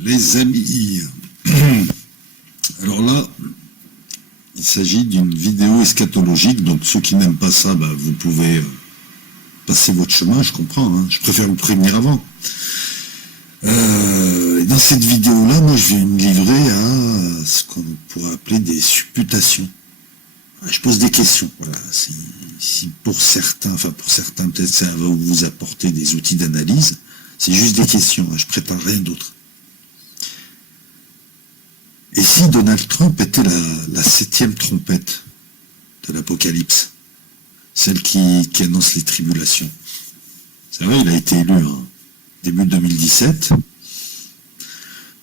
Les amis, alors là, il s'agit d'une vidéo eschatologique, donc ceux qui n'aiment pas ça, vous pouvez passer votre chemin, je comprends, hein. Je préfère vous prévenir avant. Et dans cette vidéo-là, moi je vais me livrer à ce qu'on pourrait appeler des supputations. Je pose des questions, voilà. Si pour certains peut-être ça va vous apporter des outils d'analyse, c'est juste des questions, je prépare rien d'autre. Et si Donald Trump était la 7e trompette de l'Apocalypse, celle qui annonce les tribulations? C'est vrai, il a été élu en début 2017.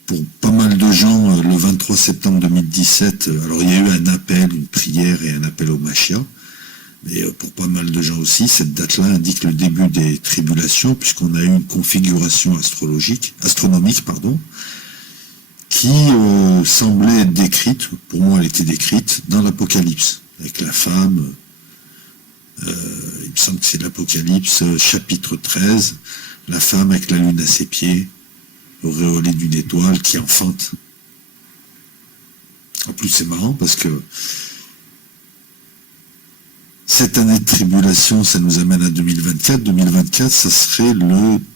Pour pas mal de gens, le 23 septembre 2017, alors il y a eu un appel, une prière et un appel au Machia, mais pour pas mal de gens aussi, cette date-là indique le début des tribulations, puisqu'on a eu une configuration astronomique, qui semblait être décrite, pour moi elle était décrite, dans l'Apocalypse, avec la femme, il me semble que c'est l'Apocalypse, chapitre 13, la femme avec la lune à ses pieds, auréolée d'une étoile qui enfante. En plus c'est marrant parce que cette année de tribulation, ça nous amène à 2024. 2024, ça serait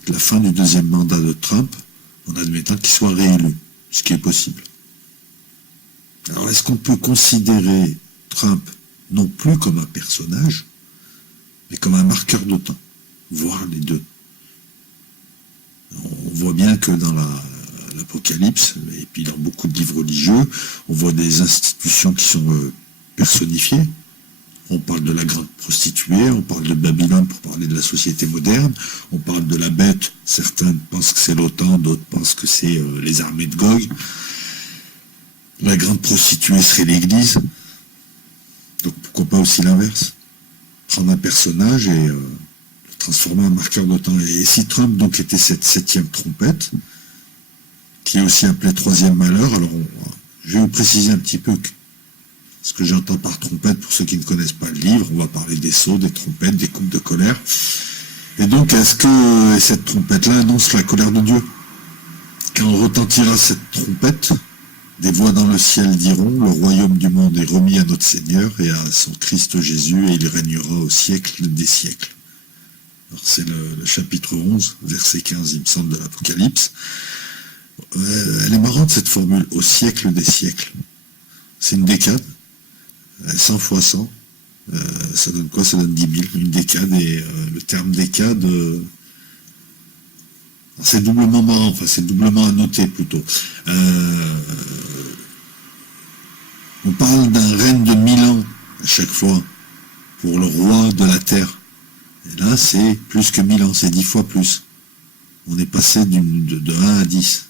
la fin du deuxième mandat de Trump, en admettant qu'il soit réélu, ce qui est possible. Alors est-ce qu'on peut considérer Trump non plus comme un personnage, mais comme un marqueur de temps, voire les deux? On voit bien que dans l'Apocalypse, et puis dans beaucoup de livres religieux, on voit des institutions qui sont personnifiées. On parle de la grande prostituée, on parle de Babylone pour parler de la société moderne, on parle de la bête, certains pensent que c'est l'OTAN, d'autres pensent que c'est les armées de Gog. La grande prostituée serait l'Église, donc pourquoi pas aussi l'inverse? Prendre un personnage et le transformer en marqueur de temps. Et si Trump donc était cette 7e trompette, qui est aussi appelée 3e malheur, alors je vais vous préciser un petit peu ce que j'entends par trompette pour ceux qui ne connaissent pas le livre. On va parler des sceaux, des trompettes, des coupes de colère. Et donc, est-ce que cette trompette-là annonce la colère de Dieu? Quand retentira cette trompette, des voix dans le ciel diront, le royaume du monde est remis à notre Seigneur et à son Christ Jésus, et il régnera au siècle des siècles. Alors c'est le chapitre 11, verset 15, il me semble, de l'Apocalypse. Elle est marrante cette formule, au siècle des siècles. C'est une décade. 100 fois 100, ça donne quoi? Ça donne 10 000, une décade, et le terme décade, c'est doublement marrant, enfin c'est doublement à noter plutôt. On parle d'un règne de 1000 ans à chaque fois, pour le roi de la terre. Et là c'est plus que 1000 ans, c'est 10 fois plus. On est passé de 1 à 10,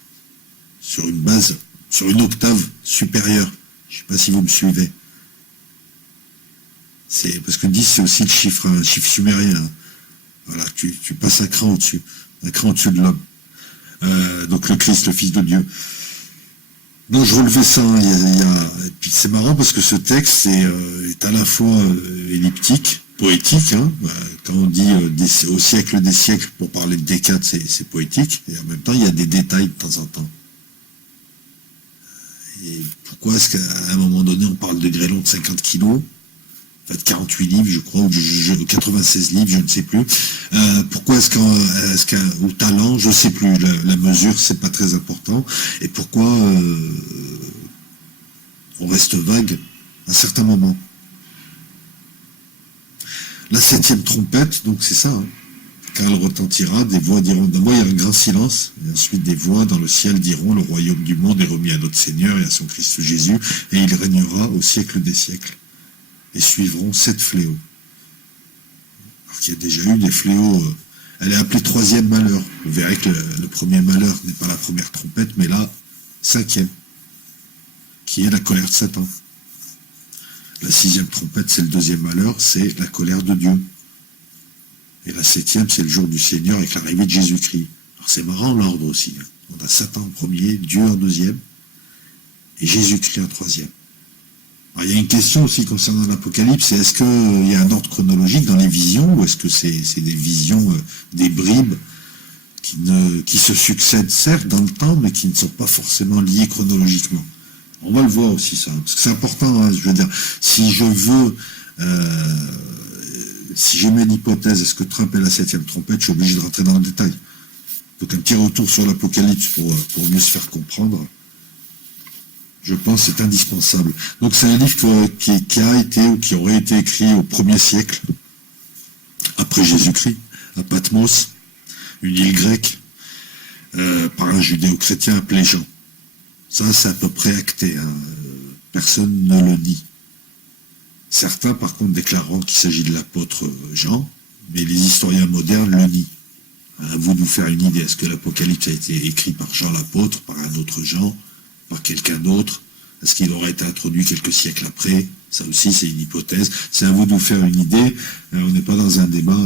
sur une base, sur une octave supérieure. Je ne sais pas si vous me suivez. C'est parce que 10 c'est aussi un chiffre sumérien. Voilà, tu passes un cran au-dessus de l'homme. Donc le Christ, le Fils de Dieu. Donc je relevais ça, et puis c'est marrant parce que ce texte est à la fois elliptique, poétique, hein. Quand on dit au siècle des siècles pour parler de décade, c'est poétique, et en même temps il y a des détails de temps en temps. Et pourquoi est-ce qu'à un moment donné on parle de grêlons de 50 kilos, en fait 48 livres je crois, ou 96 livres, je ne sais plus. Pourquoi est-ce qu'au talent, je ne sais plus, la mesure c'est pas très important, et pourquoi on reste vague à certains moments. La 7e trompette, donc c'est ça, hein. Quand elle retentira, des voix diront, d'abord il y a un grand silence, et ensuite des voix dans le ciel diront, le royaume du monde est remis à notre Seigneur et à son Christ Jésus, et il régnera au siècle des siècles. Et suivront 7 fléaux. Alors qu'il y a déjà eu des fléaux, elle est appelée 3e malheur. Vous verrez que le premier malheur n'est pas la première trompette, mais la 5e, qui est la colère de Satan. La 6e trompette, c'est le 2e malheur, c'est la colère de Dieu. Et la 7e, c'est le jour du Seigneur avec l'arrivée de Jésus-Christ. Alors c'est marrant l'ordre aussi. On a Satan en premier, Dieu en 2e, et Jésus-Christ en 3e. Alors, il y a une question aussi concernant l'Apocalypse, c'est est-ce qu'il y a un ordre chronologique dans les visions, ou est-ce que c'est des visions, des bribes, qui se succèdent certes dans le temps, mais qui ne sont pas forcément liés chronologiquement. On va le voir aussi ça, parce que c'est important, hein, je veux dire, si je veux, si je mets l'hypothèse, est-ce que Trump est la 7e trompette, je suis obligé de rentrer dans le détail. Donc un petit retour sur l'Apocalypse pour mieux se faire comprendre, je pense c'est indispensable. Donc c'est un livre qui a été ou qui aurait été écrit au 1er siècle, après Jésus-Christ, à Patmos, une île grecque, par un judéo-chrétien appelé Jean. Ça, c'est à peu près acté, hein. Personne ne le nie. Certains, par contre, déclareront qu'il s'agit de l'apôtre Jean, mais les historiens modernes le nient. À vous de vous faire une idée. Est-ce que l'Apocalypse a été écrit par Jean l'apôtre, par un autre Jean, par quelqu'un d'autre? Est-ce qu'il aurait été introduit quelques siècles après? Ça aussi, c'est une hypothèse. C'est à vous de vous faire une idée. On n'est pas dans un débat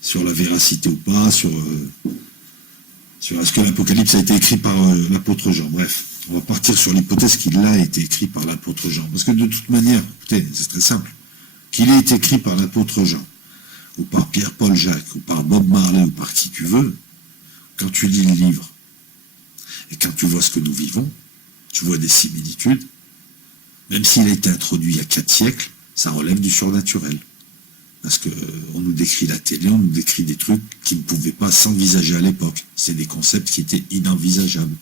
sur la véracité ou pas, sur est-ce que l'Apocalypse a été écrit par l'apôtre Jean. Bref, on va partir sur l'hypothèse qu'il a été écrit par l'apôtre Jean. Parce que de toute manière, écoutez, c'est très simple. Qu'il ait été écrit par l'apôtre Jean, ou par Pierre, Paul, Jacques, ou par Bob Marley, ou par qui tu veux, quand tu lis le livre, et quand tu vois ce que nous vivons, tu vois des similitudes, même s'il a été introduit il y a 4 siècles, ça relève du surnaturel. Parce qu'on nous décrit la télé, on nous décrit des trucs qui ne pouvaient pas s'envisager à l'époque. C'est des concepts qui étaient inenvisageables.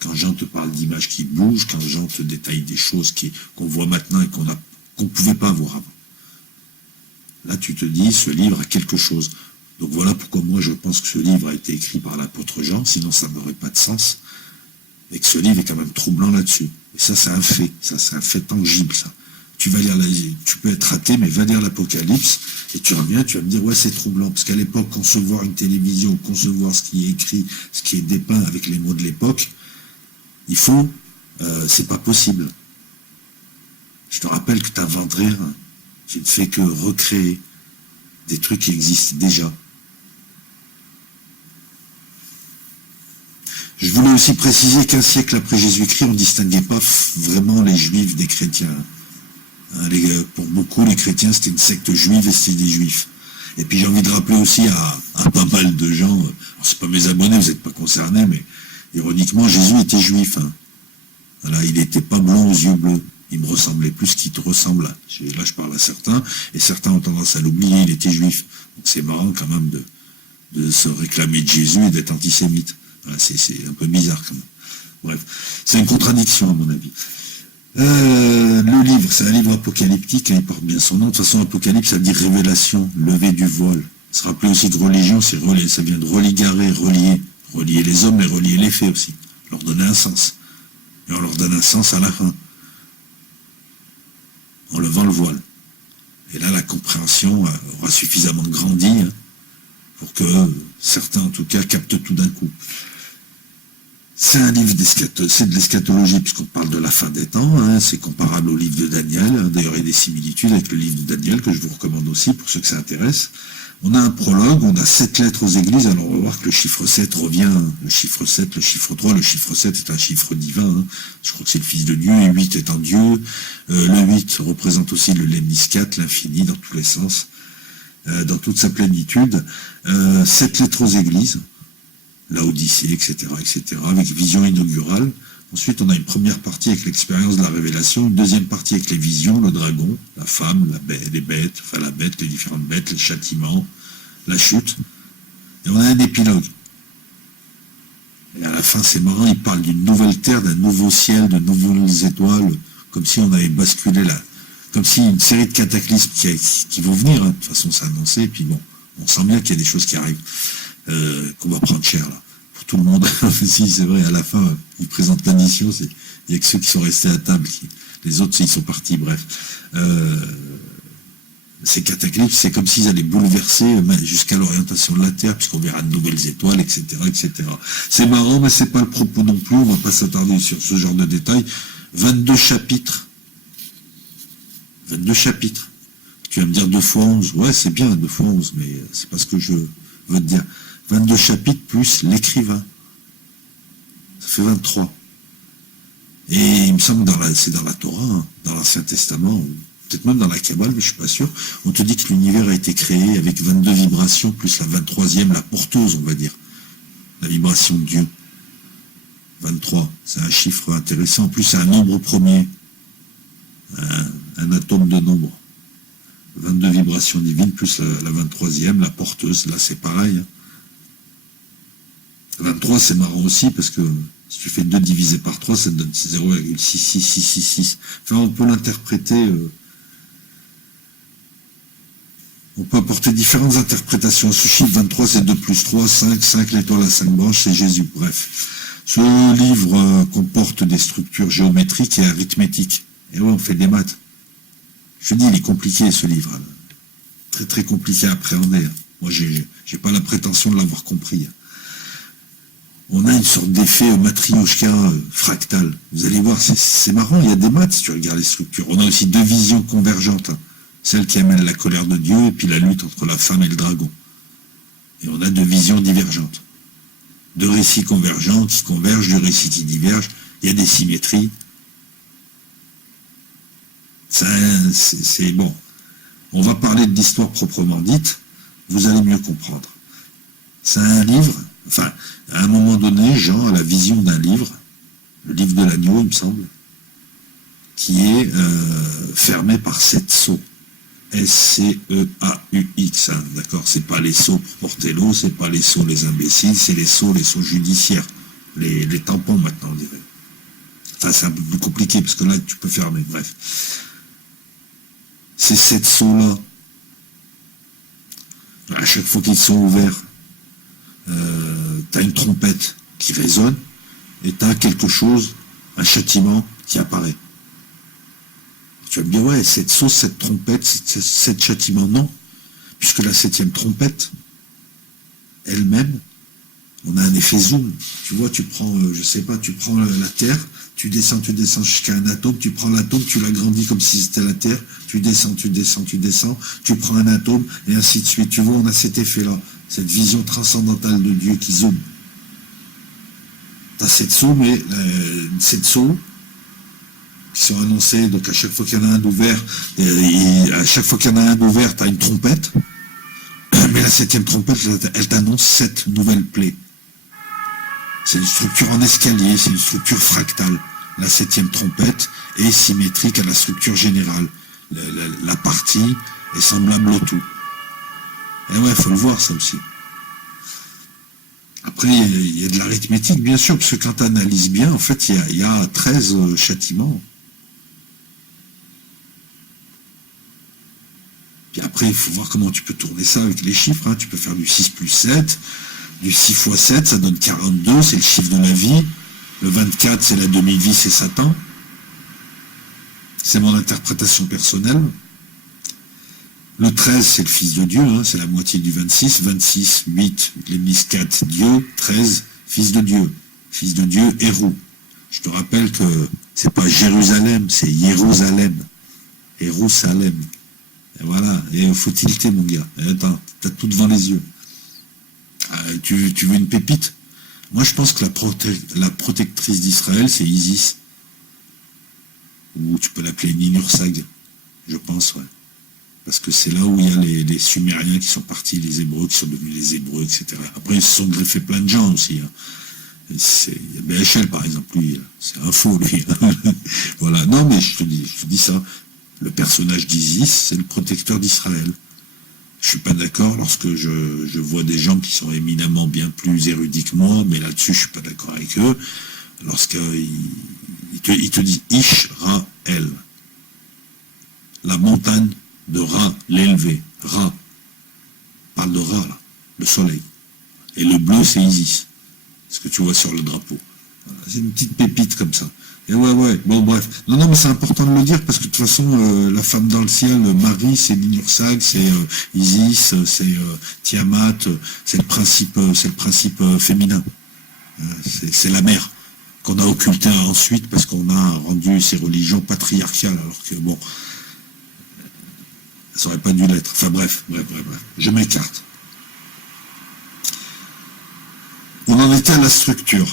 Quand Jean te parle d'images qui bougent, quand Jean te détaille des choses qu'on voit maintenant et qu'on ne pouvait pas voir avant. Là, tu te dis, ce livre a quelque chose. Donc voilà pourquoi moi je pense que ce livre a été écrit par l'apôtre Jean, sinon ça n'aurait pas de sens. Et que ce livre est quand même troublant là-dessus. Et ça, c'est un fait. Ça, c'est un fait tangible, ça. Tu vas lire, tu peux être athée, mais va lire l'Apocalypse, et tu reviens, tu vas me dire, ouais, c'est troublant, parce qu'à l'époque, concevoir une télévision, concevoir ce qui est écrit, ce qui est dépeint avec les mots de l'époque, c'est pas possible. Je te rappelle que tu n'inventes rien, tu ne fais que recréer des trucs qui existent déjà. Je voulais aussi préciser qu'un siècle après Jésus-Christ, on ne distinguait pas vraiment les juifs des chrétiens. Pour beaucoup, les chrétiens, c'était une secte juive et c'était des juifs. Et puis j'ai envie de rappeler aussi à pas mal de gens, alors c'est pas mes abonnés, vous n'êtes pas concernés, mais ironiquement, Jésus était juif. Hein. Voilà, il n'était pas blond aux yeux bleus. Il me ressemblait plus qu'il te ressemble. Là, je parle à certains, et certains ont tendance à l'oublier, il était juif. Donc c'est marrant quand même de se réclamer de Jésus et d'être antisémite. Voilà, c'est un peu bizarre quand même. Bref, c'est une contradiction à mon avis. Le livre, c'est un livre apocalyptique, il porte bien son nom. De toute façon, Apocalypse, ça veut dire révélation, lever du voile. Se rappeler aussi que religion, ça vient de religarer, relier les hommes, mais relier les faits aussi, leur donner un sens. Et on leur donne un sens à la fin, en levant le voile. Et là, la compréhension aura suffisamment grandi pour que certains, en tout cas, captent tout d'un coup. C'est un livre c'est de l'eschatologie, puisqu'on parle de la fin des temps, c'est comparable au livre de Daniel, d'ailleurs il y a des similitudes avec le livre de Daniel, que je vous recommande aussi pour ceux que ça intéresse. On a un prologue, on a 7 lettres aux églises, alors on va voir que le chiffre 7 revient, le chiffre 7, le chiffre 3, le chiffre 7 est un chiffre divin, je crois que c'est le Fils de Dieu, et 8 étant Dieu, le 8 représente aussi le lemniscat, l'infini dans tous les sens, dans toute sa plénitude, 7 lettres aux églises, Laodicée, etc., avec vision inaugurale. Ensuite, on a une première partie avec l'expérience de la révélation, une deuxième partie avec les visions, le dragon, la femme, la bête, les différentes bêtes, les châtiments, la chute. Et on a un épilogue. Et à la fin, c'est marrant, il parle d'une nouvelle terre, d'un nouveau ciel, de nouvelles étoiles, comme si on avait basculé là, comme si une série de cataclysmes qui vont venir, de toute façon, c'est annoncé, et puis bon, on sent bien qu'il y a des choses qui arrivent. Qu'on va prendre cher là, pour tout le monde. Si c'est vrai, à la fin, ils présentent l'addition, il n'y a que ceux qui sont restés à table, les autres ils sont partis, bref. Ces cataclysmes, c'est comme s'ils allaient bouleverser jusqu'à l'orientation de la Terre, puisqu'on verra de nouvelles étoiles, etc., etc. C'est marrant, mais c'est pas le propos non plus, on va pas s'attarder sur ce genre de détails. 22 chapitres. 22 chapitres. Tu vas me dire 2 fois 11, ouais c'est bien 2 fois 11, mais c'est pas ce que je veux te dire. 22 chapitres plus l'écrivain. Ça fait 23. Et il me semble que c'est dans la Torah, dans l'Ancien Testament, peut-être même dans la Kabbale, mais je suis pas sûr, on te dit que l'univers a été créé avec 22 vibrations, plus la 23e, la porteuse, on va dire, la vibration de Dieu. 23, c'est un chiffre intéressant. En plus, c'est un nombre premier, un atome de nombre. 22 vibrations divines, plus la 23e, la porteuse, là c'est pareil. 23, c'est marrant aussi, parce que si tu fais 2 divisé par 3, ça te donne 0,66666. Enfin, on peut l'interpréter... on peut apporter différentes interprétations. Ce chiffre 23, c'est 2 plus 3, 5 l'étoile à 5 branches, c'est Jésus. Bref. Ce livre comporte des structures géométriques et arithmétiques. Et ouais, on fait des maths. Je dis, il est compliqué, ce livre. Très, très compliqué à appréhender. Moi, j'ai pas la prétention de l'avoir compris. On a une sorte d'effet matrioshka fractal. Vous allez voir, c'est marrant, il y a des maths si tu regardes les structures. On a aussi 2 visions convergentes. Celle qui amène la colère de Dieu et puis la lutte entre la femme et le dragon. Et on a 2 visions divergentes. 2 récits convergents qui convergent, 2 récits qui divergent. Il y a des symétries. C'est bon. On va parler de l'histoire proprement dite. Vous allez mieux comprendre. C'est un livre, enfin, à un moment donné, Jean a la vision d'un livre, le livre de l'agneau, il me semble, qui est fermé par 7 sceaux. S-C-E-A-U-X, hein, d'accord, c'est pas les sceaux pour porter l'eau, c'est pas les sceaux les imbéciles, c'est les sceaux judiciaires, les tampons maintenant, on dirait. Enfin, c'est un peu plus compliqué, parce que là, tu peux fermer, bref. Ces 7 sceaux-là, à chaque fois qu'ils sont ouverts, tu as une trompette qui résonne, et tu as quelque chose, un châtiment qui apparaît. Tu vas me dire, ouais, cette sauce, cette trompette, cette châtiment, non. Puisque la 7e trompette, elle-même, on a un effet zoom. Tu vois, tu prends, je sais pas, tu prends la Terre, tu descends jusqu'à un atome, tu prends l'atome, tu l'agrandis comme si c'était la Terre, tu descends, tu prends un atome, et ainsi de suite. Tu vois, on a cet effet-là, cette vision transcendantale de Dieu qui zoome. Tu as cette sauce, mais cette sauce, qui sont annoncés, donc à chaque fois qu'il y en a un d'ouvert, à chaque fois qu'il y en a un d'ouvert, tu as une trompette, mais la 7e trompette, elle t'annonce 7 nouvelles plaies. C'est une structure en escalier, c'est une structure fractale. La 7e trompette est symétrique à la structure générale. La partie est semblable au tout. Et ouais, il faut le voir ça aussi. Après, il y a de l'arithmétique, bien sûr, parce que quand tu analyses bien, en fait, il y a 13 châtiments. Puis après, il faut voir comment tu peux tourner ça avec les chiffres. Hein. Tu peux faire du 6 plus 7, du 6 fois 7, ça donne 42, c'est le chiffre de la vie. Le 24, c'est la demi-vie, c'est Satan. C'est mon interprétation personnelle. Le 13, c'est le Fils de Dieu, hein, c'est la moitié du 26. 26, 8, l'église 4, Dieu. 13, Fils de Dieu. Fils de Dieu, héros. Je te rappelle que c'est pas Jérusalem, c'est Jérusalem. Jérusalem. Et voilà, et faut tilter, mon gars. Attends, t'as tout devant les yeux. Tu veux une pépite? Moi, je pense que la protectrice d'Israël, c'est Isis. Ou tu peux l'appeler Ninursag. Je pense, ouais. Parce que c'est là où il y a les Sumériens qui sont partis, les Hébreux qui sont devenus les Hébreux, etc. Après, ils se sont greffés plein de gens aussi. Hein. Il y a BHL, par exemple, lui, c'est un faux, lui. Voilà. Non, mais je te dis ça. Le personnage d'Isis, c'est le protecteur d'Israël. Je suis pas d'accord lorsque je vois des gens qui sont éminemment bien plus érudits que moi, mais là-dessus, je suis pas d'accord avec eux. Lorsqu'il te dit Ishraël, la montagne de Ra, l'élevé. Ra. Parle de Ra, là, le soleil. Et le bleu, c'est Isis. Ce que tu vois sur le drapeau. Voilà, c'est une petite pépite comme ça. Et ouais, bon bref. Non, mais c'est important de le dire parce que de toute façon, la femme dans le ciel, Marie, c'est Ninursag, c'est Isis, c'est Tiamat, c'est le principe féminin. C'est la mère qu'on a occultée ensuite parce qu'on a rendu ces religions patriarcales, alors que bon, ça aurait pas dû l'être. Enfin bref. Je m'écarte. On en était à la structure.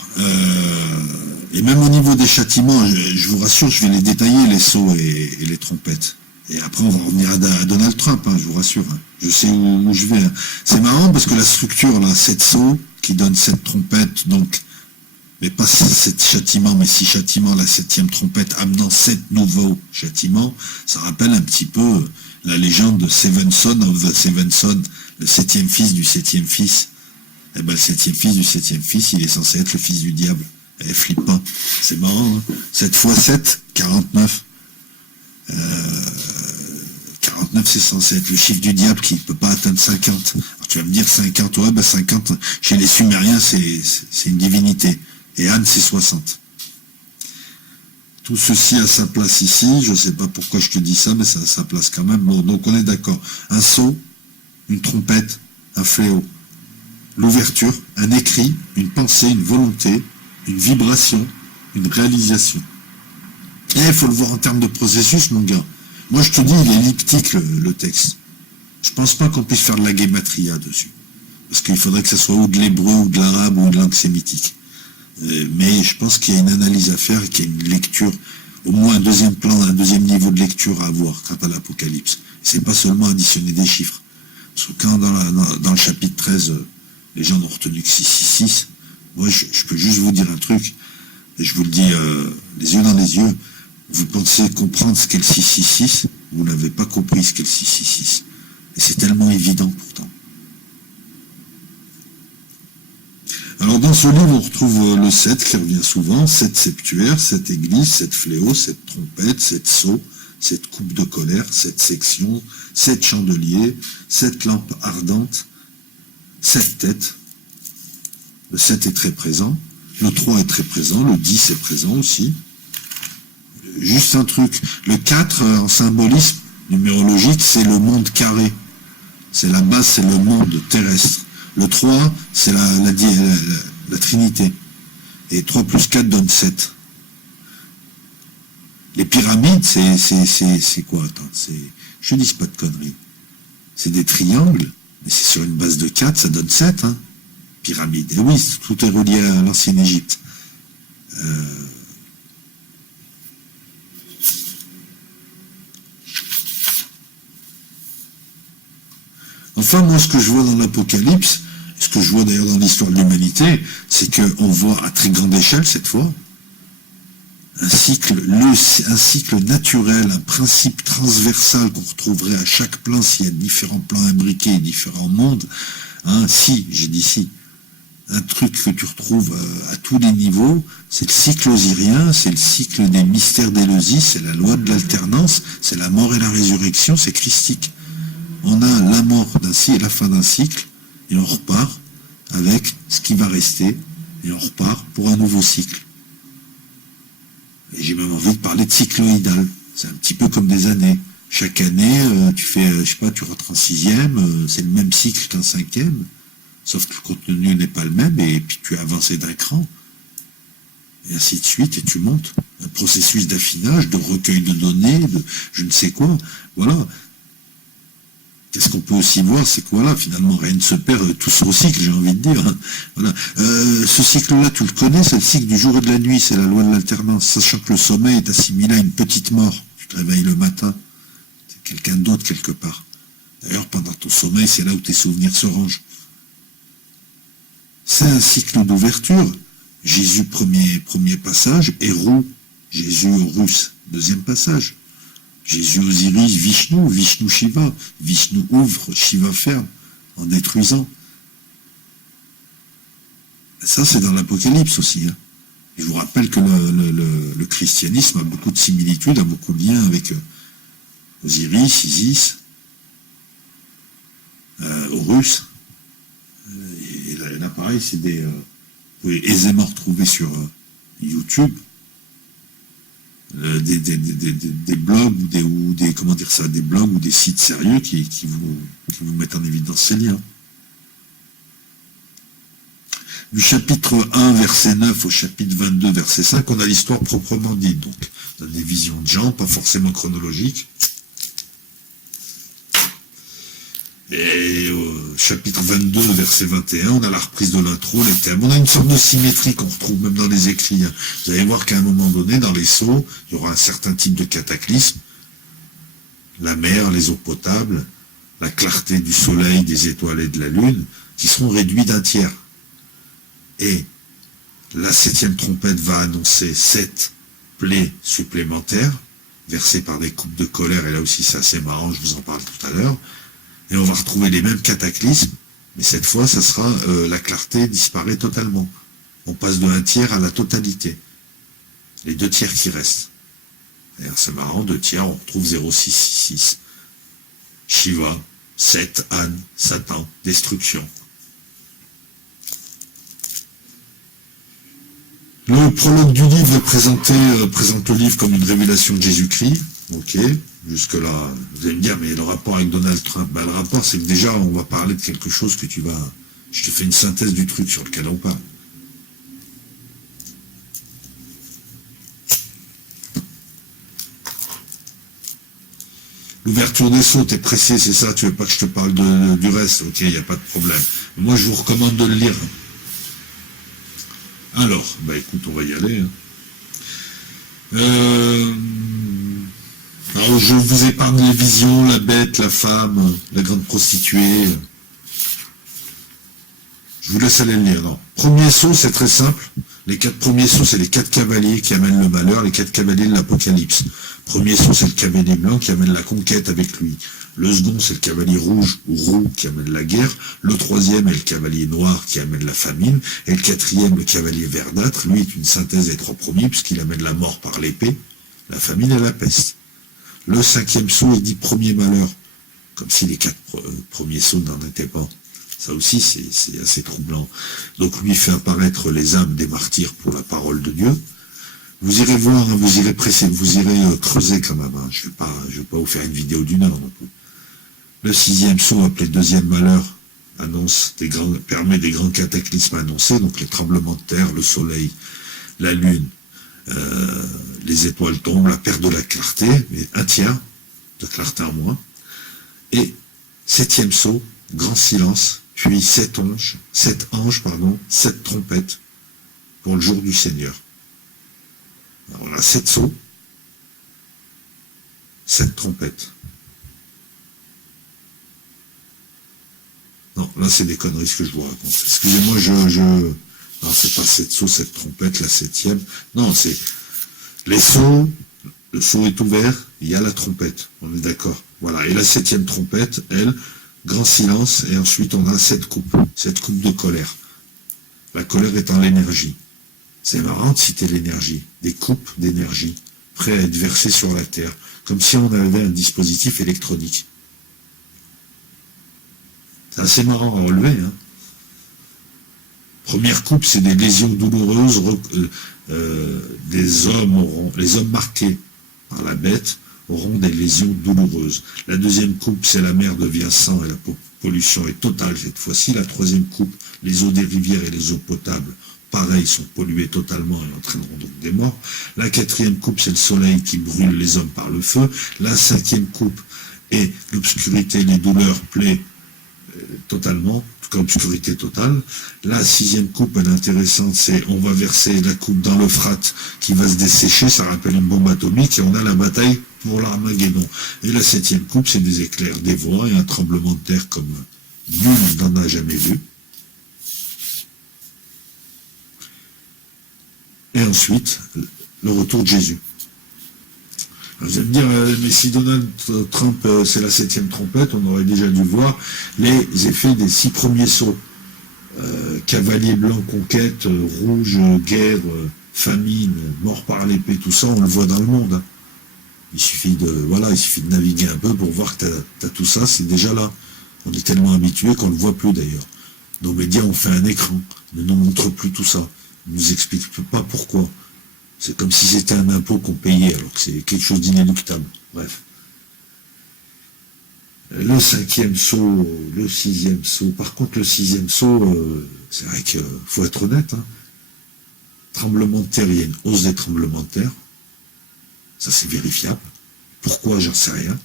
Et même au niveau des châtiments, je vous rassure, je vais les détailler, les sceaux et les trompettes. Et après, on va revenir à Donald Trump, hein, je vous rassure. Hein. Je sais où je vais. Hein. C'est marrant parce que la structure, là, 7 sauts, qui donne 7 trompettes, donc, mais pas 7 châtiments, mais 6 châtiments, la 7e trompette amenant 7 nouveaux châtiments, ça rappelle un petit peu la légende de Seven Son of the Seven Son, le 7e fils du 7e fils. Eh ben, le 7e fils du 7e fils, il est censé être le fils du diable. Eh, flippant. C'est marrant, hein. 7 fois 7, 49. 49, c'est censé être le chiffre du diable qui ne peut pas atteindre 50. Alors, tu vas me dire 50, ouais, 50, chez les Sumériens, c'est une divinité. Et Anne, c'est 60. Tout ceci a sa place ici, je ne sais pas pourquoi je te dis ça, mais ça a sa place quand même. Bon, donc on est d'accord. Un sceau, une trompette, un fléau. L'ouverture, un écrit, une pensée, une volonté, une vibration, une réalisation. Et il faut le voir en termes de processus, mon gars. Moi, je te dis, il est elliptique, le texte. Je pense pas qu'on puisse faire de la guématria dessus. Parce qu'il faudrait que ça soit ou de l'hébreu, ou de l'arabe, ou de langue sémitique. Mais je pense qu'il y a une analyse à faire et qu'il y a une lecture, au moins un deuxième plan, un deuxième niveau de lecture à avoir quant à l'Apocalypse. C'est pas seulement additionner des chiffres. Parce que quand dans le chapitre 13, les gens n'ont retenu que 666, moi je peux juste vous dire un truc, et je vous le dis les yeux dans les yeux, vous pensez comprendre ce qu'est le 666, vous n'avez pas compris ce qu'est le 666. Et c'est tellement évident pourtant. Alors dans ce livre, on retrouve le 7 qui revient souvent, 7 septuaires, 7 églises, 7 fléaux, 7 trompettes, 7 sceaux, 7 coupes de colère, 7 sections, 7 chandeliers, 7 lampes ardentes, 7 têtes. Le 7 est très présent, le 3 est très présent, le 10 est présent aussi. Juste un truc, le 4 en symbolisme numérologique, c'est le monde carré. C'est la base, c'est le monde terrestre. Le 3, c'est la Trinité. Et 3 plus 4 donne 7. Les pyramides, c'est quoi? Attends, je dis pas de conneries. C'est des triangles, mais c'est sur une base de 4, ça donne 7, hein. Pyramide. Et oui, tout est relié à l'ancienne Égypte. Enfin, moi, ce que je vois dans l'Apocalypse, ce que je vois d'ailleurs dans l'histoire de l'humanité, c'est qu'on voit à très grande échelle, cette fois, un cycle naturel, un principe transversal qu'on retrouverait à chaque plan s'il y a différents plans imbriqués et différents mondes. Hein, j'ai dit si. Un truc que tu retrouves à tous les niveaux, c'est le cycle osirien, c'est le cycle des mystères d'Éleusis, c'est la loi de l'alternance, c'est la mort et la résurrection, c'est christique. On a la mort d'un cycle et la fin d'un cycle, et on repart avec ce qui va rester, et on repart pour un nouveau cycle. Et j'ai même envie de parler de cycloïdal. C'est un petit peu comme des années. Chaque année, tu fais, je sais pas, tu rentres en 6e, c'est le même cycle qu'un 5e, sauf que le contenu n'est pas le même, et puis tu as avancé d'un cran, et ainsi de suite, et tu montes. Un processus d'affinage, de recueil de données, de je ne sais quoi, voilà. Qu'est-ce qu'on peut aussi voir, c'est que voilà, finalement, rien ne se perd, tout se recycle, j'ai envie de dire. Hein. Voilà. Ce cycle-là, tu le connais, c'est le cycle du jour et de la nuit, c'est la loi de l'alternance, sachant que le sommeil est assimilé à une petite mort. Tu te réveilles le matin, c'est quelqu'un d'autre quelque part. D'ailleurs, pendant ton sommeil, c'est là où tes souvenirs se rangent. C'est un cycle d'ouverture. Jésus, premier passage, Héros, Jésus Horus, deuxième passage. Jésus Osiris, Vishnu Shiva. Vishnu ouvre, Shiva ferme, en détruisant. Ça, c'est dans l'Apocalypse aussi. Hein. Je vous rappelle que le christianisme a beaucoup de similitudes, a beaucoup de liens avec Osiris, Isis, Horus. Et là, pareil, c'est vous pouvez aisément retrouver sur YouTube. Des blogs ou des comment dire ça, des blogs ou des sites sérieux qui vous mettent en évidence ces liens. Du chapitre 1, verset 9 au chapitre 22, verset 5, on a l'histoire proprement dite. Donc, on a des visions de gens, pas forcément chronologiques. Et au chapitre 22, verset 21, on a la reprise de l'intro, les thèmes. On a une sorte de symétrie qu'on retrouve même dans les écrits. Vous allez voir qu'à un moment donné, dans les sceaux, il y aura un certain type de cataclysme. la mer, les eaux potables, la clarté du soleil, des étoiles et de la lune, qui seront réduits d'un tiers. Et la 7e trompette va annoncer 7 plaies supplémentaires, versées par des coupes de colère, et là aussi c'est assez marrant, je vous en parle tout à l'heure, et on va retrouver les mêmes cataclysmes, mais cette fois, ça sera la clarté disparaît totalement. On passe de un tiers à la totalité. Les 2 tiers qui restent. C'est marrant, 2 tiers, on retrouve 0,666. Shiva, 7, Anne, Satan, destruction. Le prologue du livre présente le livre comme une révélation de Jésus-Christ. Ok, jusque-là, vous allez me dire, mais le rapport avec Donald Trump, le rapport, c'est que déjà, on va parler de quelque chose que je te fais une synthèse du truc sur lequel on parle. L'ouverture des sceaux, t'es pressé, c'est ça, tu veux pas que je te parle du reste, ok, il n'y a pas de problème. Moi, je vous recommande de le lire. Alors, écoute, on va y aller. Alors, je vous épargne les visions, la bête, la femme, la grande prostituée. Je vous laisse aller le lire. Non. Premier sceau, c'est très simple. Les 4 premiers sceaux, c'est les 4 cavaliers qui amènent le malheur, les 4 cavaliers de l'Apocalypse. Premier sceau, c'est le cavalier blanc qui amène la conquête avec lui. Le second, c'est le cavalier rouge ou roux qui amène la guerre. Le troisième est le cavalier noir qui amène la famine. Et le quatrième, le cavalier verdâtre, lui est une synthèse des 3 premiers puisqu'il amène la mort par l'épée, la famine et la peste. Le 5e sceau est dit premier malheur, comme si les 4 premiers sceaux n'en étaient pas. Ça aussi, c'est assez troublant. Donc lui fait apparaître les âmes des martyrs pour la parole de Dieu. Vous irez voir, hein, vous irez creuser quand même. Hein. Je vais pas vous faire une vidéo d'1 heure non plus. Le 6e sceau, appelé deuxième malheur, permet des grands cataclysmes annoncés, donc les tremblements de terre, le soleil, la lune, les étoiles tombent, la perte de la clarté, mais un tiers de clarté en moins. Et 7e sceau, grand silence, puis 7 anges, 7 trompettes pour le jour du Seigneur. Alors on a 7 sceaux, 7 trompettes. Non, là c'est des conneries ce que je vous raconte. Excusez-moi, non, c'est pas 7 sceaux, 7 trompettes, la 7e. Non, c'est les sceaux, le sceau est ouvert, il y a la trompette, on est d'accord. Voilà, et la 7e trompette, elle, grand silence, et ensuite on a 7 coupes de colère. La colère étant l'énergie. C'est marrant de citer l'énergie, des coupes d'énergie, prêts à être versées sur la terre, comme si on avait un dispositif électronique. C'est assez marrant à relever. Hein. Première coupe, c'est des lésions douloureuses, les hommes marqués par la bête auront des lésions douloureuses. La deuxième coupe, c'est la mer devient sang et la pollution est totale cette fois-ci. La troisième coupe, les eaux des rivières et les eaux potables, pareil, sont polluées totalement et entraîneront donc des morts. La 4e coupe, c'est le soleil qui brûle les hommes par le feu. La 5e coupe est l'obscurité, les douleurs, plaies, totalement, en tout cas obscurité totale. La 6e coupe, elle est intéressante, c'est on va verser la coupe dans l'Euphrate qui va se dessécher, ça rappelle une bombe atomique, et on a la bataille pour l'Armageddon. Et la 7e coupe, c'est des éclairs dévorants et un tremblement de terre comme nul n'en a jamais vu. Et ensuite, le retour de Jésus. Vous allez me dire, mais si Donald Trump, c'est la 7e trompette, on aurait déjà dû voir les effets des 6 premiers sceaux. Cavalier blanc, conquête, rouge, guerre, famine, mort par l'épée, tout ça, on le voit dans le monde. Hein. Il suffit de naviguer un peu pour voir que t'as tout ça, c'est déjà là. On est tellement habitué qu'on ne le voit plus d'ailleurs. Nos médias ont fait un écran, ne nous montrent plus tout ça, ne nous expliquent pas pourquoi. C'est comme si c'était un impôt qu'on payait, alors que c'est quelque chose d'inéluctable. Bref. Le 5e sceau, le 6e sceau. Par contre, le 6e sceau, c'est vrai qu'il faut être honnête. Hein. Tremblement de terre, il y a une hausse des tremblements de terre. Ça, c'est vérifiable. Pourquoi, j'en sais rien.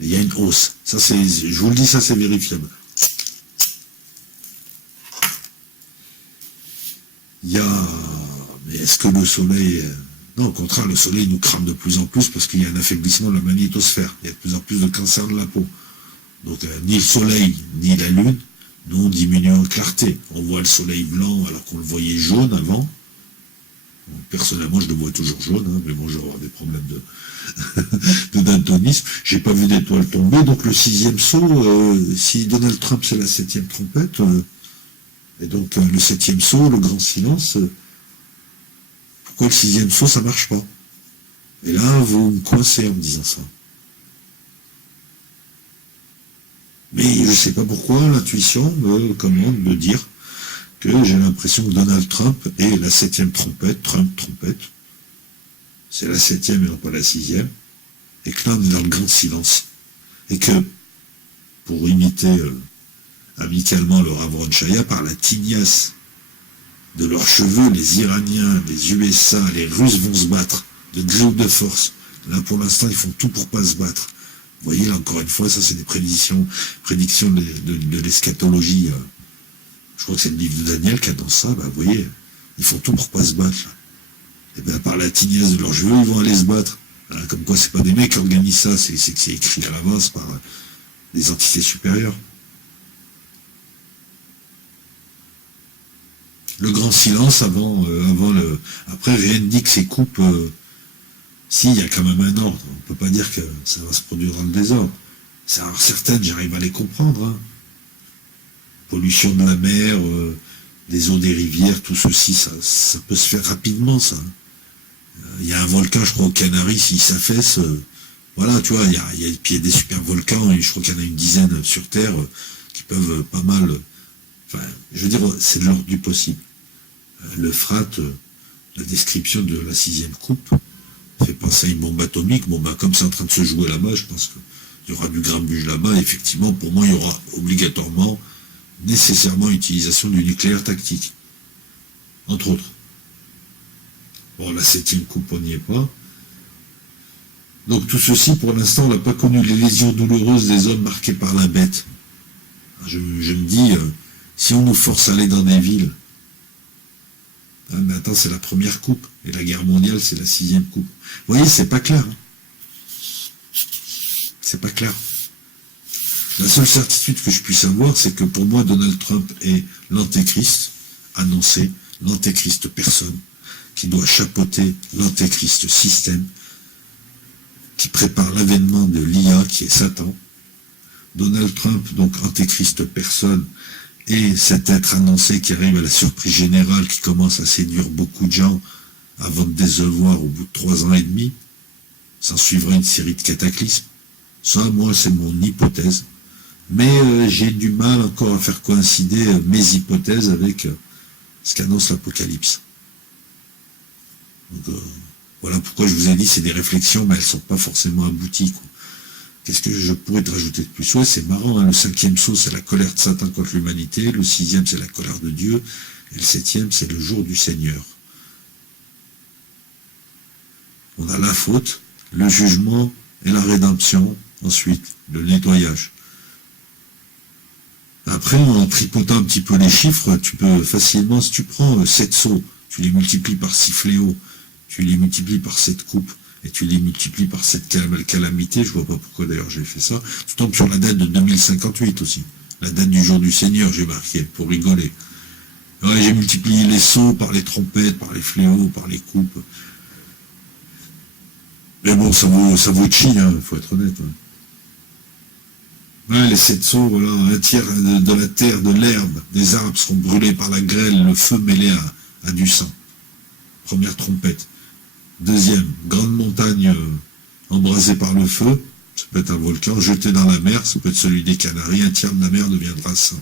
Mais il y a une hausse. Ça, je vous le dis, ça, c'est vérifiable. Il y a... Mais est-ce que le soleil Non, au contraire, le soleil nous crame de plus en plus parce qu'il y a un affaiblissement de la magnétosphère. Il y a de plus en plus de cancer de la peau. Donc ni le soleil, ni la lune, nous on diminue en clarté. On voit le soleil blanc alors qu'on le voyait jaune avant. Bon, personnellement, je le vois toujours jaune, hein, mais bon, je vais avoir des problèmes de daltonisme. J'ai pas vu d'étoiles tomber, donc le sixième saut, si Donald Trump c'est la septième trompette, et donc le septième saut, le grand silence, pourquoi le sixième saut ça marche pas? Et là, vous me coincez en me disant ça. Mais je ne sais pas pourquoi l'intuition me commande de dire que j'ai l'impression que Donald Trump est la septième trompette, Trump trompette. C'est la septième et non pas la sixième. Et que là, on est dans le grand silence. Et que, pour imiter amicalement le Rav Shaya, par la tignasse de leurs cheveux, les Iraniens, les USA, les Russes vont se battre, de gré ou de force. Là, pour l'instant, ils font tout pour pas se battre. Vous voyez, là, encore une fois, ça, c'est des prédictions de l'eschatologie. Je crois que c'est le livre de Daniel qui annonce ça. Bah, vous voyez, ils font tout pour pas se battre. Là. Et bien, par la tignasse de leurs cheveux, ils vont aller se battre. Hein, comme quoi, c'est pas des mecs qui organisent ça, c'est que c'est écrit à l'avance par des entités supérieures. Le grand silence avant le... Après, rien ne dit que ces coupes... Si, il y a quand même un ordre. On ne peut pas dire que ça va se produire dans le désordre. Alors, certaines, j'arrive à les comprendre. Hein. Pollution de la mer, des eaux des rivières, tout ceci, ça peut se faire rapidement, ça. Il y a un volcan, je crois, aux Canaries, s'il s'affaisse, voilà, tu vois, il y a des super volcans, et je crois qu'il y en a une dizaine sur Terre qui peuvent pas mal... Enfin, je veux dire, c'est de l'ordre du possible. L'Euphrate, la description de la sixième coupe, fait penser à une bombe atomique. Bon, ben, comme c'est en train de se jouer là-bas, je pense qu'il y aura du gramme-bûche là-bas. Effectivement, pour moi, il y aura obligatoirement, nécessairement, utilisation du nucléaire tactique. Entre autres. Bon, la septième coupe, on n'y est pas. Donc, tout ceci, pour l'instant, on n'a pas connu les lésions douloureuses des hommes marqués par la bête. Je me dis, si on nous force à aller dans des villes, hein, mais attends, c'est la première coupe, et la guerre mondiale, c'est la sixième coupe. Vous voyez, c'est pas clair. Hein. C'est pas clair. La seule certitude que je puisse avoir, c'est que pour moi, Donald Trump est l'antéchrist annoncé, l'antéchrist personne, qui doit chapeauter l'antéchrist système, qui prépare l'avènement de l'IA, qui est Satan. Donald Trump, donc antéchrist personne, et cet être annoncé qui arrive à la surprise générale, qui commence à séduire beaucoup de gens avant de décevoir au bout de 3 ans et demi, s'en suivra une série de cataclysmes. Ça, moi, c'est mon hypothèse. Mais j'ai du mal encore à faire coïncider mes hypothèses avec ce qu'annonce l'Apocalypse. Donc, voilà pourquoi je vous ai dit, c'est des réflexions, mais elles ne sont pas forcément abouties, quoi. Qu'est-ce que je pourrais te rajouter de plus? Ouais, c'est marrant, hein, le cinquième saut, c'est la colère de Satan contre l'humanité, le sixième, c'est la colère de Dieu, et le septième, c'est le jour du Seigneur. On a la faute, le jugement et la rédemption, ensuite, le nettoyage. Après, en tripotant un petit peu les chiffres, tu peux facilement, si tu prends 7 sauts, tu les multiplies par 6 fléaux, tu les multiplies par 7 coupes, et tu les multiplies par cette calamité, je vois pas pourquoi d'ailleurs j'ai fait ça, tu tombes sur la date de 2058 aussi, la date du jour du Seigneur, j'ai marqué, pour rigoler. Ouais, j'ai multiplié les sauts par les trompettes, par les fléaux, par les coupes. Mais bon, ça vaut de chi, hein, faut être honnête. Ouais, les 7 sauts, voilà, un tiers de la terre, de l'herbe, des arbres seront brûlés par la grêle, le feu mêlé à du sang. Première trompette. Deuxième, grande montagne embrasée par le feu, ça peut être un volcan, jeté dans la mer, ça peut être celui des Canaries, un tiers de la mer deviendra sang.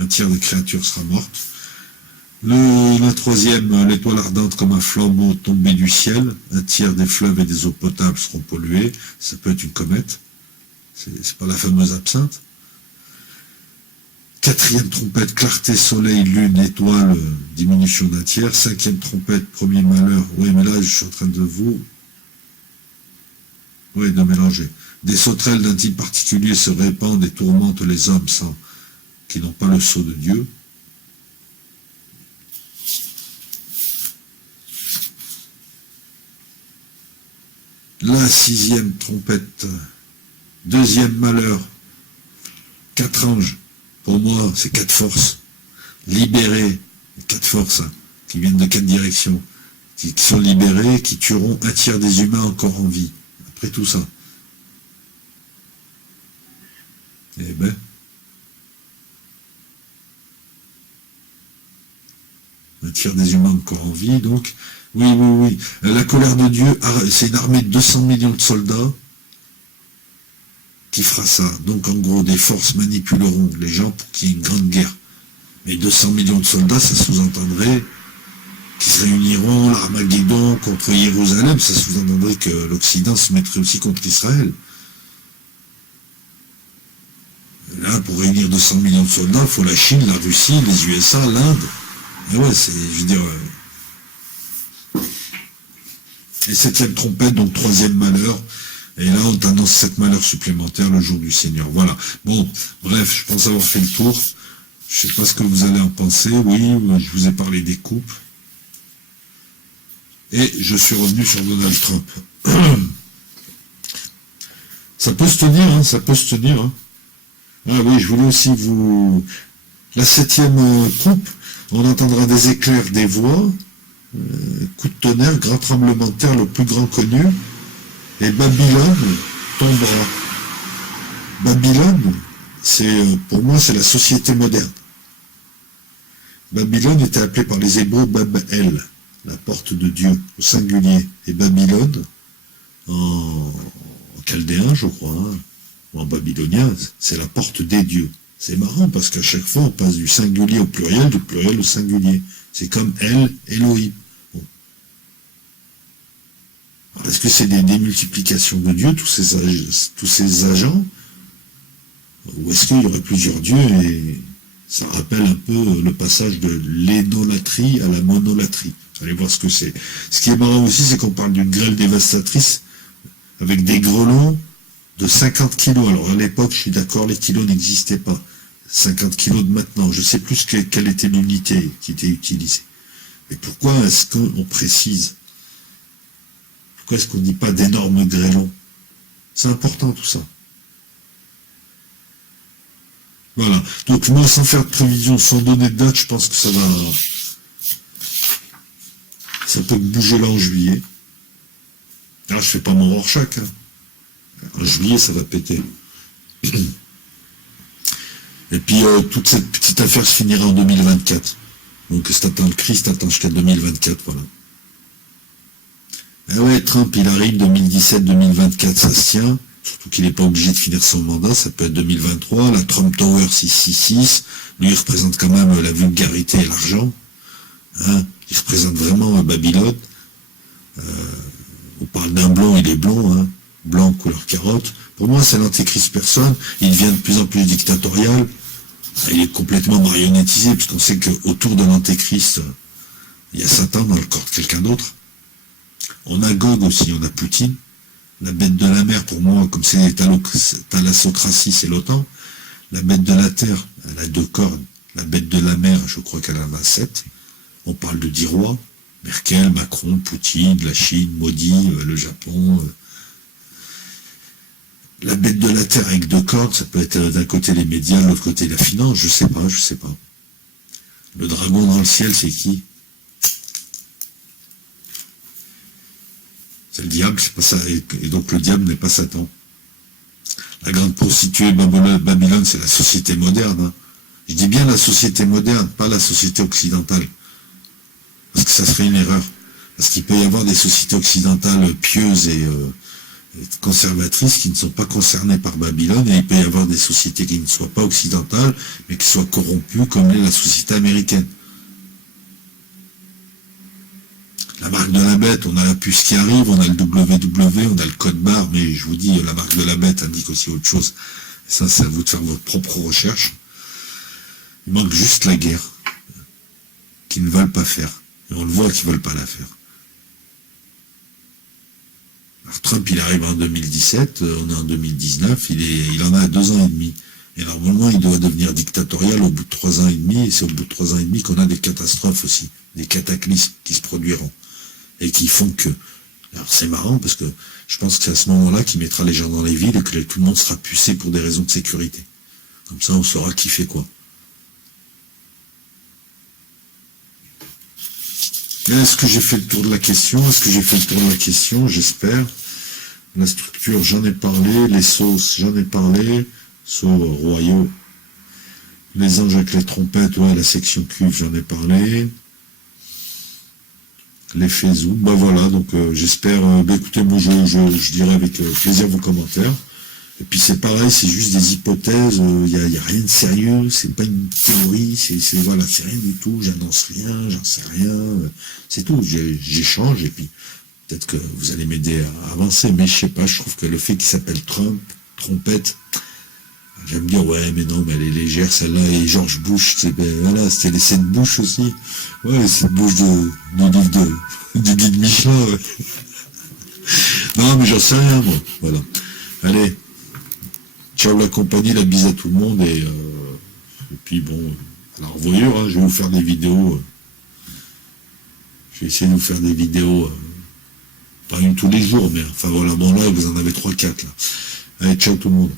Un tiers des créatures sera morte. La troisième, l'étoile ardente comme un flambeau tombé du ciel, un tiers des fleuves et des eaux potables seront pollués, ça peut être une comète, c'est pas la fameuse absinthe. Quatrième trompette, clarté, soleil, lune, étoile, diminution d'un tiers. Cinquième trompette, premier malheur. Oui, mais là, je suis en train de de mélanger. Des sauterelles d'un type particulier se répandent et tourmentent les hommes qui n'ont pas le sceau de Dieu. la 6e trompette, 2e malheur, 4 anges, pour moi c'est 4 forces, libérées, 4 forces, hein, qui viennent de 4 directions, qui sont libérées, qui tueront un tiers des humains encore en vie, après tout ça. Eh ben, un tiers des humains encore en vie, donc, oui. La colère de Dieu, c'est une armée de 200 millions de soldats qui fera ça. Donc, en gros, des forces manipuleront les gens pour qu'il y ait une grande guerre. Mais 200 millions de soldats, ça sous-entendrait qu'ils se réuniront, l'Armageddon contre Jérusalem, ça sous-entendrait que l'Occident se mettrait aussi contre Israël. Là, pour réunir 200 millions de soldats, il faut la Chine, la Russie, les USA, l'Inde. Et ouais, c'est, je veux dire... Et 7e trompette, donc 3e malheur. Et là, on t'annonce 7 malheurs supplémentaires le jour du Seigneur. Voilà. Bon, bref, je pense avoir fait le tour. Je ne sais pas ce que vous allez en penser. Oui, je vous ai parlé des coupes. Et je suis revenu sur Donald Trump. Ça peut se tenir, hein, ça peut se tenir. Hein. Ah oui, je voulais aussi vous... La 7e coupe, on entendra des éclairs, des voix, coup de tonnerre, grand tremblement de terre, le plus grand connu, et Babylone tombera. Babylone, c'est pour moi, c'est la société moderne. Babylone était appelée par les Hébreux Bab-El, la porte de Dieu, au singulier. Et Babylone, en chaldéen, je crois, hein, ou en babylonien, c'est la porte des dieux. C'est marrant parce qu'à chaque fois, on passe du singulier au pluriel, du pluriel au singulier. C'est comme El, Elohim. Bon. Est-ce que c'est des multiplications de Dieu, tous ces agents, ou est-ce qu'il y aurait plusieurs dieux et ça rappelle un peu le passage de l'énolatrie à la monolatrie. Allez voir ce que c'est. Ce qui est marrant aussi, c'est qu'on parle d'une grêle dévastatrice avec des grelons de 50 kilos. Alors à l'époque, je suis d'accord, les kilos n'existaient pas. 50 kilos de maintenant. Je ne sais plus quelle était l'unité qui était utilisée. Mais pourquoi est-ce qu'on précise? Pourquoi est-ce qu'on ne dit pas d'énormes grêlons? C'est important tout ça. Voilà. Donc moi, sans faire de prévision, sans donner de date, je pense que ça peut bouger là en juillet. Alors je fais pas mon Rorschach. Hein. En juillet, ça va péter. Et puis toute cette petite affaire se finira en 2024. Donc si t'attends le Christ, t'attends jusqu'à 2024, voilà. Ah ouais, Trump, il arrive 2017-2024, ça se tient. Surtout qu'il n'est pas obligé de finir son mandat, ça peut être 2023. La Trump Tower 666, lui, il représente quand même la vulgarité et l'argent. Hein, il représente vraiment Babylone. On parle d'un blond, il est blond, hein, blanc couleur carotte. Pour moi, c'est l'antéchrist personne. Il devient de plus en plus dictatorial. Il est complètement marionnettisé, puisqu'on sait qu'autour de l'antéchrist, il y a Satan dans le corps de quelqu'un d'autre. On a Gog aussi, on a Poutine. La bête de la mer, pour moi, comme c'est thalassocratie, c'est l'OTAN. La bête de la terre, elle a 2 cornes. La bête de la mer, je crois qu'elle en a 7. On parle de 10 rois. Merkel, Macron, Poutine, la Chine, Modi, le Japon. La bête de la terre avec 2 cornes, ça peut être d'un côté les médias, de l'autre côté la finance, je sais pas. Le dragon dans le ciel, c'est qui? C'est le diable, c'est pas ça. Et donc le diable n'est pas Satan. La grande prostituée Babylone, c'est la société moderne. Hein. Je dis bien la société moderne, pas la société occidentale. Parce que ça serait une erreur. Parce qu'il peut y avoir des sociétés occidentales pieuses et conservatrices qui ne sont pas concernées par Babylone, et il peut y avoir des sociétés qui ne soient pas occidentales, mais qui soient corrompues, comme l'est la société américaine. La marque de la bête, on a la puce qui arrive, on a le WW, on a le code barre, mais je vous dis, la marque de la bête indique aussi autre chose. Et ça, c'est à vous de faire votre propre recherche. Il manque juste la guerre, qu'ils ne veulent pas faire. Et on le voit qu'ils ne veulent pas la faire. Alors Trump, il arrive en 2017, on est en 2019, il en a 2 ans et demi. Et normalement, il doit devenir dictatorial au bout de 3 ans et demi, et c'est au bout de 3 ans et demi qu'on a des catastrophes aussi, des cataclysmes qui se produiront, et qui font que Alors c'est marrant parce que je pense que c'est à ce moment-là qu'il mettra les gens dans les villes et que tout le monde sera pucé pour des raisons de sécurité. Comme ça, on saura qui fait quoi. Est-ce que j'ai fait le tour de la question? J'espère. La structure, j'en ai parlé. Les sauces, j'en ai parlé. Sauce royaux. Les anges avec les trompettes, ouais, la section cuve, j'en ai parlé. L'effet zoom, bah voilà, donc j'espère, écoutez, moi je dirai avec plaisir vos commentaires. Et puis c'est pareil, c'est juste des hypothèses, il y a rien de sérieux, c'est pas une théorie, voilà, c'est rien du tout, j'annonce rien, j'en sais rien, c'est tout, j'échange et puis peut-être que vous allez m'aider à avancer, mais je sais pas, je trouve que le fait qu'il s'appelle Trump, trompette, j'aime dire ouais mais non mais elle est légère celle-là, et George Bush, voilà, c'était l'essai de Bush aussi, ouais l'essai de Bush du guide Michelin, ouais. Non mais j'en sais rien moi, voilà. Allez. Ciao la compagnie, la bise à tout le monde et puis bon, alors revoyure, hein, je vais vous faire des vidéos, je vais essayer de vous faire des vidéos, pas une tous les jours, mais enfin voilà, bon là vous en avez 3-4 là. Allez, ciao tout le monde.